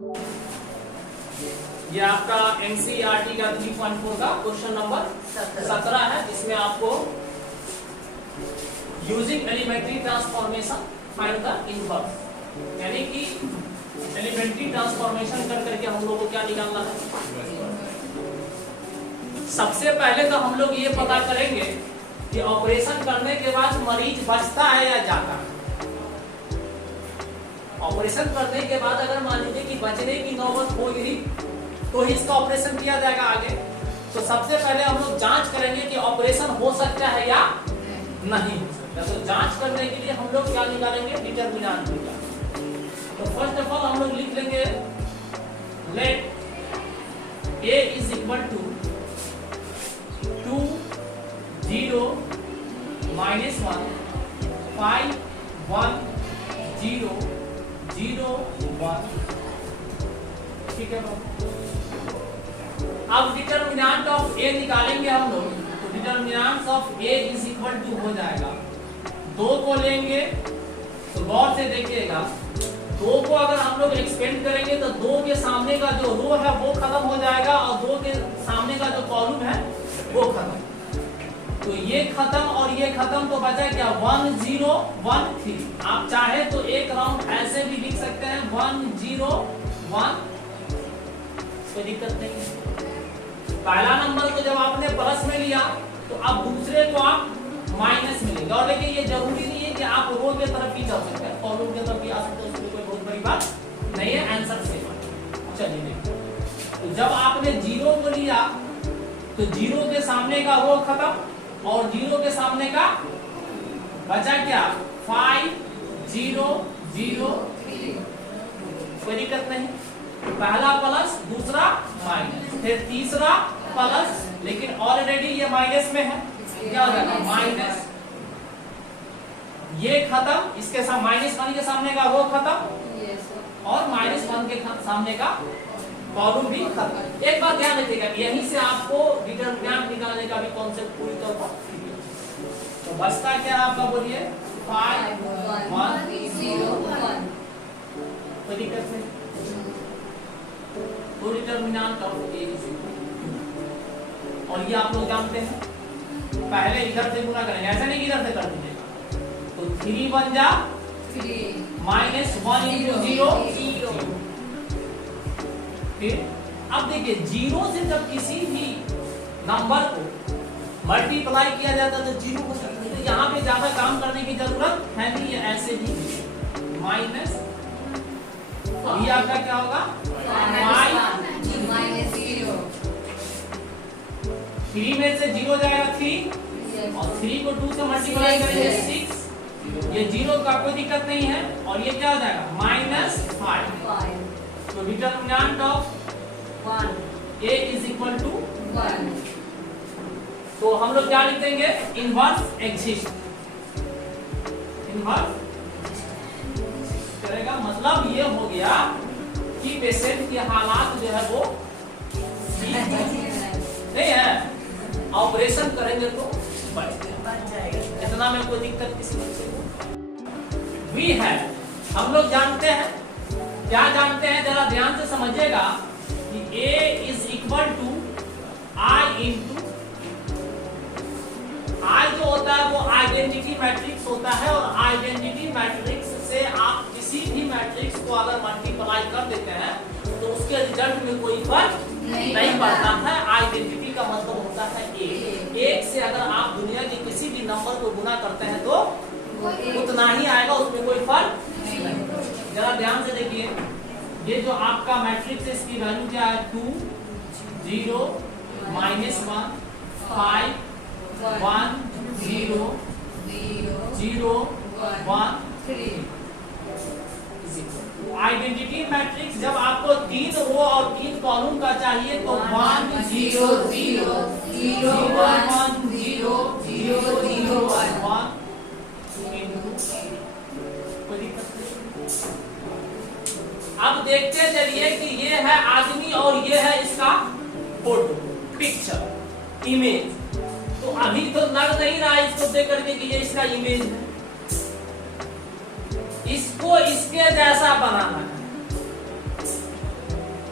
ये आपका एनसीईआरटी का 3.4 का क्वेश्चन नंबर 17 है। इसमें आपको using elementary transformation find the inverse, यानी कि एलिमेंट्री ट्रांसफॉर्मेशन कर करके हम लोग को क्या निकालना है। सबसे पहले तो हम लोग ये पता करेंगे कि ऑपरेशन करने के बाद मरीज बचता है या जाता है। ऑपरेशन करने के बाद अगर मान लीजिए कि बचने की नौबत होगी तो ही इसका ऑपरेशन किया जाएगा आगे। तो सबसे पहले हम लोग जांच करेंगे कि ऑपरेशन हो सकता है या नहीं हो सकता। तो जांच करने के लिए हम लोग क्या निकालेंगे, डिटरमिनेंट निकालेंगे। तो फर्स्ट ऑफ ऑल हम लोग लिख लेंगे let a is equal to 2 0 -1 5 1 0 0 1। ठीक है, अब डिटरमिनेंट ऑफ a निकालेंगे हम लोग। तो determinant of a is equal to हो जाएगा 2 को लेंगे तो गौर से देखिएगा, 2 को अगर हम लोग एक्सपेंड करेंगे तो 2 के सामने का जो रो है वो खत्म हो जाएगा और 2 के सामने का जो कॉलम है वो खत्म। तो ये खत्म और ये खत्म, तो बचा क्या 1 0 1 3। आप चाहे तो एक राउंड ऐसे भी लिख सकते हैं 1 0 1, कोई दिक्कत नहीं है। पहला नंबर को जब आपने प्लस में लिया तो अब दूसरे को आप माइनस में लेंगे। और देखिए ये जरूरी नहीं है कि आप रो के तरफ ही जा सकते हैं, कॉलम के तरफ भी आ सकते हैं, उसमें कोई बहुत बड़ी बात नहीं है। आंसर सेम है। चलिए देखिए, तो जब आपने 0 को लिया तो 0 के सामने का रो खत्म और 0 के सामने का बचा क्या 5 0 0 3। कोई दिक्कत नहीं। पहला प्लस, दूसरा माइनस, फिर तीसरा प्लस, लेकिन ऑलरेडी ये माइनस में है, क्या हो जाएगा माइनस। ये खत्म, इसके साथ -1 के सामने का रो खत्म और -1 के सामने का कॉलम भी खत्म। एक बात ध्यान रखिएगा, यहीं से आपको डिटरमिनेंट निकालने का भी कॉन्सेप्ट पूरी तौर पर। तो बचता क्या है आपका, बोलिए 5 1 0 1। कोई दिक्कत नहीं। तो determinant of a is equal, और ये आप लोग जानते हैं पहले इधर से गुना करेंगे, ऐसा नहीं कि इधर से कर दीजिएगा। तो 3 बन जा 3 -1 × 0 0। फिर अब देखिए 0 से जब किसी भी नंबर को मल्टीप्लाई किया जाता है तो 0 को, तो यहाँ पे ज्यादा काम करने की जरूरत है नहीं, ये ऐसे भी माइनस। ये आपका क्या होगा -0। 3 में से 0 जाएगा 3 और 3 को 2 से मल्टीप्लाई करेंगे 6। ये 0 का कोई दिक्कत नहीं है और ये क्या हो जाएगा -5। तो determinant of a is equal to 1। तो हम लोग क्या लिख देंगे, इनवर्स एग्जिस्ट। इनवर्स करेगा मतलब ये हो गया कि पेशेंट के हालात जो है वो नहीं है, ऑपरेशन करेंगे तो बच जाएगा। इतना में कोई दिक्कत किसी बच्चे को भी है। हम लोग जानते हैं, क्या जानते हैं, जरा ध्यान से समझिएगा कि a is equal to i into I जो होता है वो आइडेंटिटी मैट्रिक्स होता है, और आइडेंटिटी मैट्रिक्स से आप किसी भी मैट्रिक्स को अगर मल्टीप्लाई कर देते हैं तो उसके रिजल्ट में कोई फर्क नहीं पड़ता है। आइडेंटिटी का मतलब होता है एक से अगर आप दुनिया के किसी भी नंबर को गुना करते हैं तो उतना ही आएगा, उसमें कोई फर्क नहीं। जरा ध्यान से देखिए, ये जो आपका मैट्रिक्स है इसकी वैल्यू क्या है 2 0 -1 5 1 0 0 1 3। आइडेंटिटी मैट्रिक्स जब आपको 3 रो और 3 कॉलम का चाहिए तो 1 0 0 0 1 0 0 0 1 अब देखते चलिए कि ये है आदमी और ये है इसका फोटो, पिक्चर, इमेज। तो अभी तो लग नहीं रहा है इसको देख करके कि ये इसका इमेज है। इसको इसके जैसा बनाना है।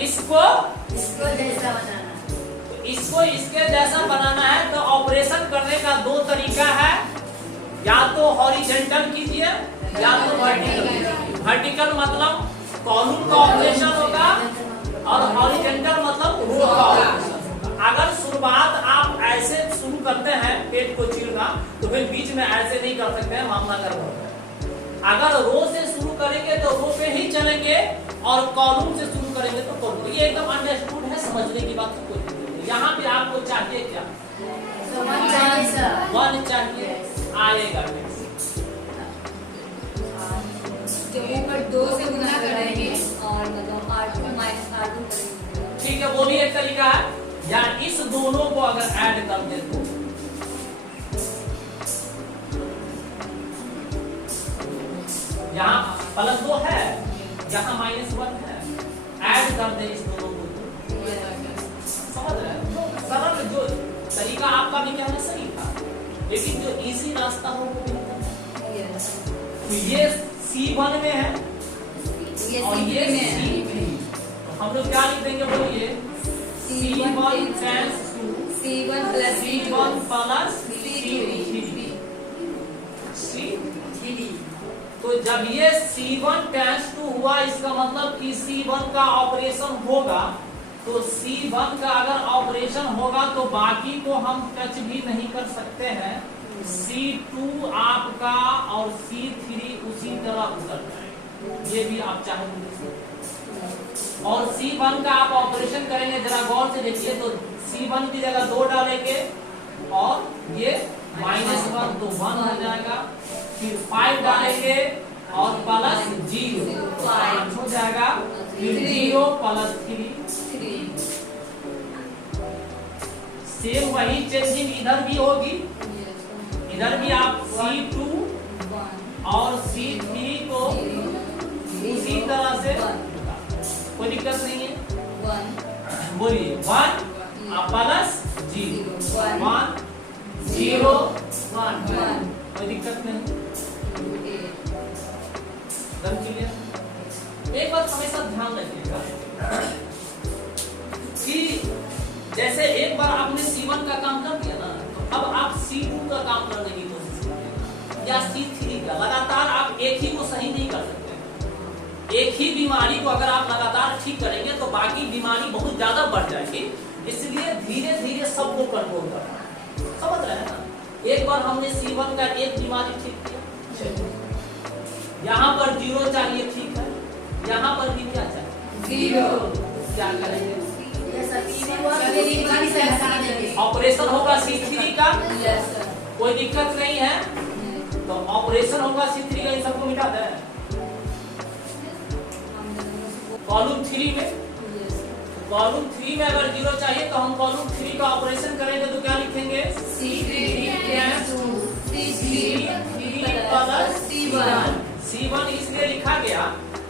इसको जैसा बनाना, इसको इसके जैसा बनाना है तो ऑपरेशन करने का दो तरीका है, या तो हॉरिजॉन्टल कीजिए या तो वर्टिकल। वर्टिकल मतलब कॉलम का ऑपरेशन होगा और हॉरिजॉन्टल मतलब रो का ऑपरेशन होगा। अगर शुरुआत आप ऐसे शुरू करते हैं पेट को चीरना तो फिर बीच में ऐसे नहीं कर सकते हैं, मामला गड़बड़ है। अगर रो से शुरू करेंगे तो रो पे ही चलेंगे और कॉलम से शुरू करेंगे तो कॉलम। ये एकदम अंडरस्टूड है, समझने की बात कोई नहीं। यहाँ पे आपको चाहिए क्या? वन चाहिए, आएगा जो ऊपर 2 से गुना करेंगे और मतलब R2 माइनस R2 करेंगे। ठीक है, वो भी एक तरीका है। या इस दोनों को अगर ऐड कर दे तो यहाँ +2 है, यहाँ -1 है, ऐड कर दे इस दोनों को तो समझ रहे हैं? तो सरल जो तरीका आपका भी क्या है सही था, लेकिन जो इजी रास्ता हो वो भी तो ये C1 में है और ये C3। तो हम लोग क्या लिख देंगे बोलिए? C1 tense to C1 plus C1 plus C3। तो जब ये C1 टेंस टू हुआ, इसका मतलब कि C1 का ऑपरेशन होगा, तो C1 का अगर ऑपरेशन होगा तो बाकी को हम टच भी नहीं कर सकते हैं। C2 आपका और C3 उसी तरह उतर जाएगा, ये भी आप चाहे तो। और C1 का आप ऑपरेशन करेंगे, जरा गौर से देखिए तो C1 की जगह 2 डालेंगे और ये -1 तो 1 हो जाएगा, फिर 5 डालेंगे और +0 5 हो जाएगा, फिर 0 +3। सेम वही चेंजिंग इधर भी होगी, इधर भी आप C2 और C3 को उसी तरह से, कोई दिक्कत नहीं है। बोलिए 1 +0 1 0 1 कोई दिक्कत नहीं। एक बात हमेशा ध्यान रखिएगा कि जैसे एक बार आपने C1 का काम कर दिया ना, तो अब आप C2 का काम करने की कोशिश करें या C3 का। लगातार आप एक ही को सही नहीं कर सकते। एक ही बीमारी को अगर आप लगातार ठीक करेंगे तो बाकी बीमारी बहुत ज्यादा बढ़ जाएगी, इसलिए धीरे धीरे सबको कंट्रोल करना, समझ रहे हैं ना? एक बार हमने C1 का एक बीमारी ठीक किया, यहाँ पर 0 चाहिए, ठीक है, यहाँ पर भी क्या चाहिए? 0। क्या करेंगे? ऑपरेशन होगा C3 का, कोई दिक्कत नहीं है, तो ऑपरेशन होगा C3 का, इन सबको मिटा दे। कॉलम 3 में, कॉलम 3 में अगर 0 चाहिए तो हम कॉलम 3 का ऑपरेशन करेंगे तो क्या लिखेंगे? C1 इसलिए लिखा गया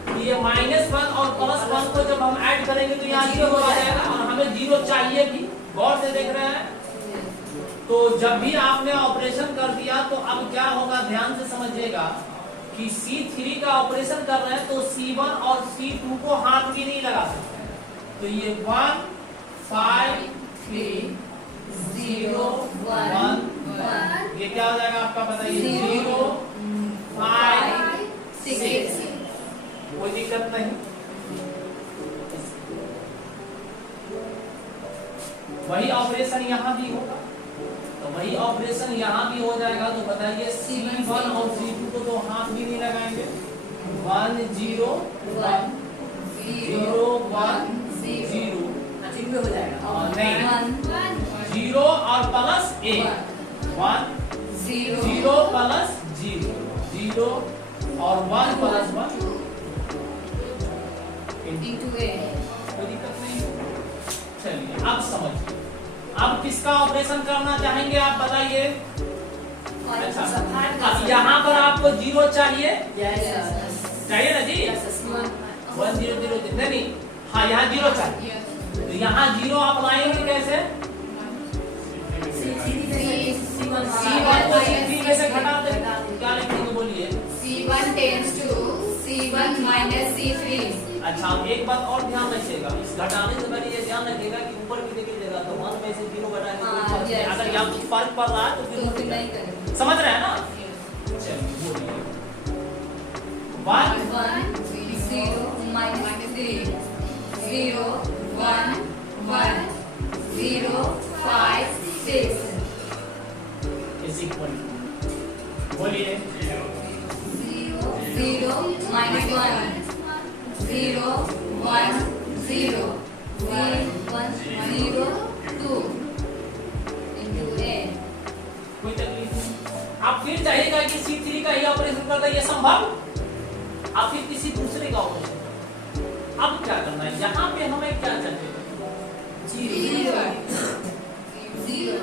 कि ये -1 और +1 को जब हम ऐड करेंगे तो यहाँ 0 आ जाएगा और हमें 0 चाहिए भी। गौर से देख रहे हैं? तो जब भी आपने ऑपरेशन कर दिया तो अब क्या होगा, ध्यान से समझिएगा कि C3 का ऑपरेशन कर रहे हैं तो C1 और C2 को हाथ भी नहीं लगा सकते। तो ये 1 5 3 0 1 ये क्या हो जाएगा आपका, बताइए? 0 5 6। कोई दिक्कत नहीं। वही ऑपरेशन यहाँ भी होगा, तो वही ऑपरेशन यहाँ भी हो जाएगा। तो बताइए C1 और C2 को तो हाथ भी नहीं लगाएंगे। 1 0 1 0 1 0 हो जाएगा, नहीं 0 और +1 1 0 +0 0 और 1 +1 कोई दिक्कत नहीं। चलिए अब समझिए, अब किसका ऑपरेशन करना चाहेंगे आप बताइए? अच्छा, अब यहाँ पर आपको 0 चाहिए, चाहिए ना जी? 1 0 0 नहीं, हाँ यहाँ 0 चाहिए, तो यहाँ 0 आप लाएंगे कैसे? C1 को C3 में से घटा देंगे, क्या लिखेंगे बोलिए? C1 tense to C1 minus C3। अच्छा, एक बात और ध्यान रखिएगा, इस घटाने से पहले ये ध्यान रखिएगा कि ऊपर भी देखिएगा तो 1 में से 0 घटाने से कोई फर्क नहीं। अगर यहाँ कुछ फर्क पड़ रहा है तो फिर नहीं करेंगे। समझ रहे हैं ना? चलिए बोलिए 1 1 0 -3 0 1 1 0 5 6 इज इक्वल टू, बोलिए 0 0 -1 0 1 0 1 0 2 into a। कोई तकलीफ नहीं। आप फिर चाहेगा कि C3 का ही ऑपरेशन करता है, ये संभव? आप फिर किसी दूसरे का ऑपरेशन करना। अब क्या करना है, यहाँ पे हमें क्या चाहिए? 0 0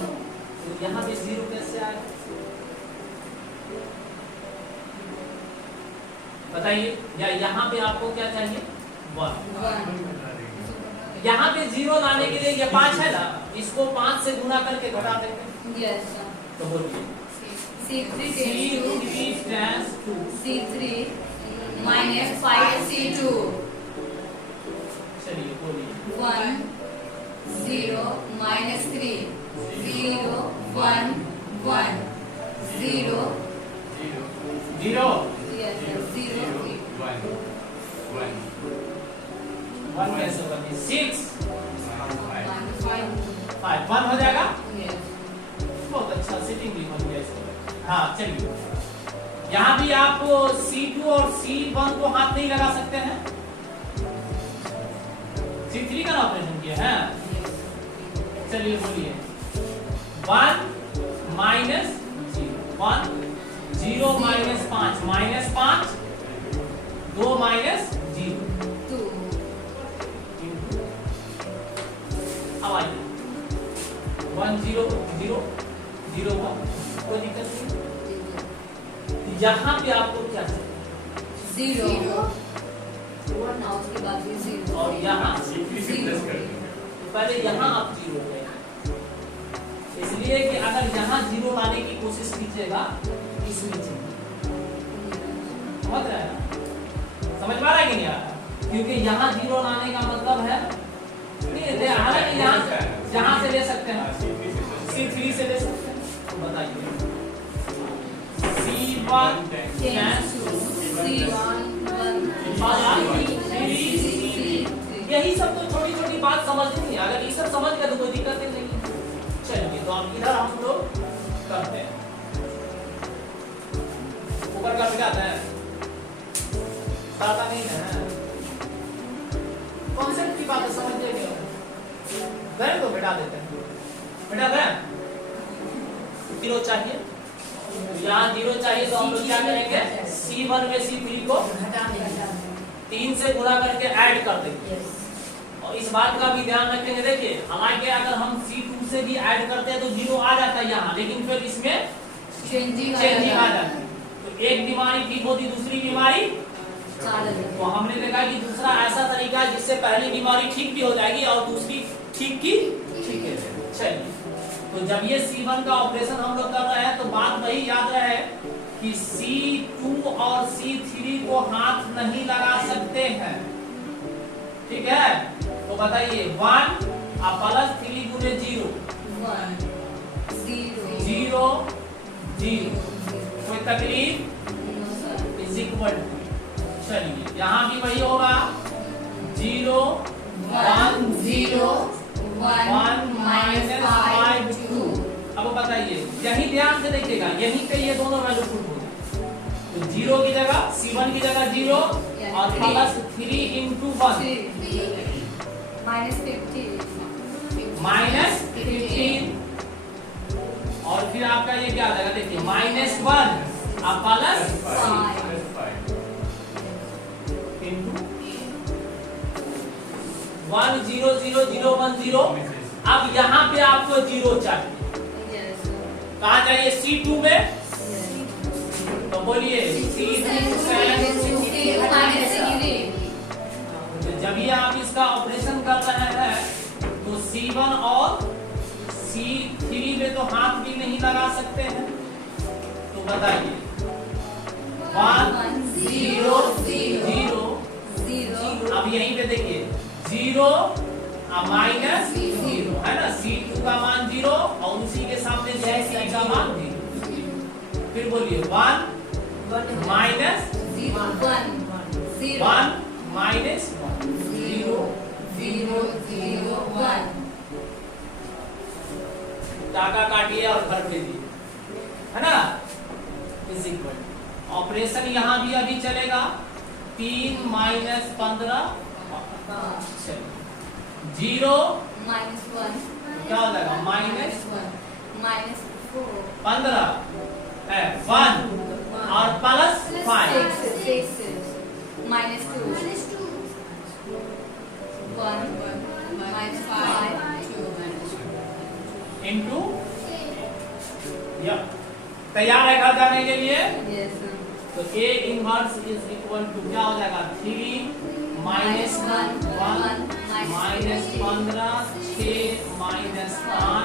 तो यहाँ पे 0 कैसे आएगा बताइए? या यहाँ पे आपको क्या चाहिए? 1। यहाँ पे 0 लाने के लिए ये 5 है ना, इसको 5 से गुना करके घटा देंगे। yes तो बोलिए C3 stands to C3 minus 5C2 चलिए बोलिए 1 0 minus 3 0 1 1 0 0 yes 0 1 कैसे होगा? 6 5 5 1 हो जाएगा। yes बहुत अच्छा, सिटिंग भी बन गया इसमें। हाँ चलिए, यहाँ भी आप C2 और C1 को हाथ नहीं लगा सकते हैं। C3 का ऑपरेशन किया है। चलिए बोलिए 1 माइनस 1 0 माइनस 5 -5 2 माइनस 0 2 अब आइए 1 0 0 0 1 कोई दिक्कत नहीं। यहाँ पे आपको क्या चाहिए? 0 और उसके बाद भी 0 और यहाँ zero। पहले यहाँ आप 0 ले, इसलिए कि अगर यहाँ 0 लाने की कोशिश कीजिएगा इसमें समझ रहे हैं? समझ पा रहा है कि नहीं आ रहा? क्योंकि यहाँ 0 लाने का मतलब है नहीं, हालांकि यहाँ से ले सकते हैं, C3 से ले सकते हैं। तो बताइए C1 stands to यही सब तो छोटी छोटी बात समझनी है। अगर ये सब समझ गए तो कोई दिक्कत ही नहीं। चलिए तो अब इधर हम लोग करते हैं, ऊपर का बिठाते हैं, नहीं है कॉन्सेप्ट की बात समझ गए तो बिठा देते हैं। बिठा दें 0 चाहिए, यहाँ 0 चाहिए तो हम लोग क्या करेंगे? C1 में C3 को 3 से गुणा करके ऐड कर देंगे। और इस बात का भी ध्यान रखेंगे, देखिए हालांकि अगर हम C2 से भी ऐड करते हैं तो 0 आ जाता है यहाँ, लेकिन फिर इसमें चेंजिंग आ जाती है। तो एक बीमारी ठीक होती दूसरी बीमारी, तो हमने देखा कि दूसरा ऐसा तरीका है जिससे पहली बीमारी ठीक भी हो जाएगी और दूसरी ठीक की ठीक है। चलिए तो जब ये C1 का ऑपरेशन हम लोग कर रहे हैं तो बात वही याद रहे कि C2 और C3 को हाथ नहीं लगा सकते हैं, ठीक है? तो बताइए 1 प्लस 3 गुने 0 0 0 कोई तकलीफ इज इक्वल टू, चलिए यहाँ भी वही होगा 0 1 0 1 माइनस 5 2। अब बताइए यही ध्यान से देखिएगा, यहीं पे ये दोनों वैल्यू पुट होगा। तो 0 की जगह C1 की जगह 0 और प्लस 3 into 1 -15 और फिर आपका ये क्या आ जाएगा? देखिए -1 प्लस 5 into 1 0 0 0 1 0। अब यहाँ पे आपको 0 चाहिए, कहाँ चाहिए? C2 में। तो बोलिए जब ये आप इसका ऑपरेशन कर रहे हैं तो C1 और C3 में तो हाथ भी नहीं लगा सकते हैं। तो बताइए 1 0 0 0 अब यहीं पे देखिए 0 माइनस 0 है ना, C2 का मान 0 और उसी के सामने C का मान 0। फिर बोलिए 1 माइनस 1 माइनस 0 0 0 1 टाका काटिए और भर दीजिए, है ना, इज इक्वल ऑपरेशन यहाँ भी अभी चलेगा 3 माइनस 15 0 minus 1 क्या हो जाएगा माइनस minus 4 15 है 1 और प्लस 5 6 minus 2 1 minus 5 इंटू तैयार है घर जाने के लिए। yes तो A inverse is equal to क्या हो जाएगा 3 माइनस 1 माइनस 15 6 माइनस 5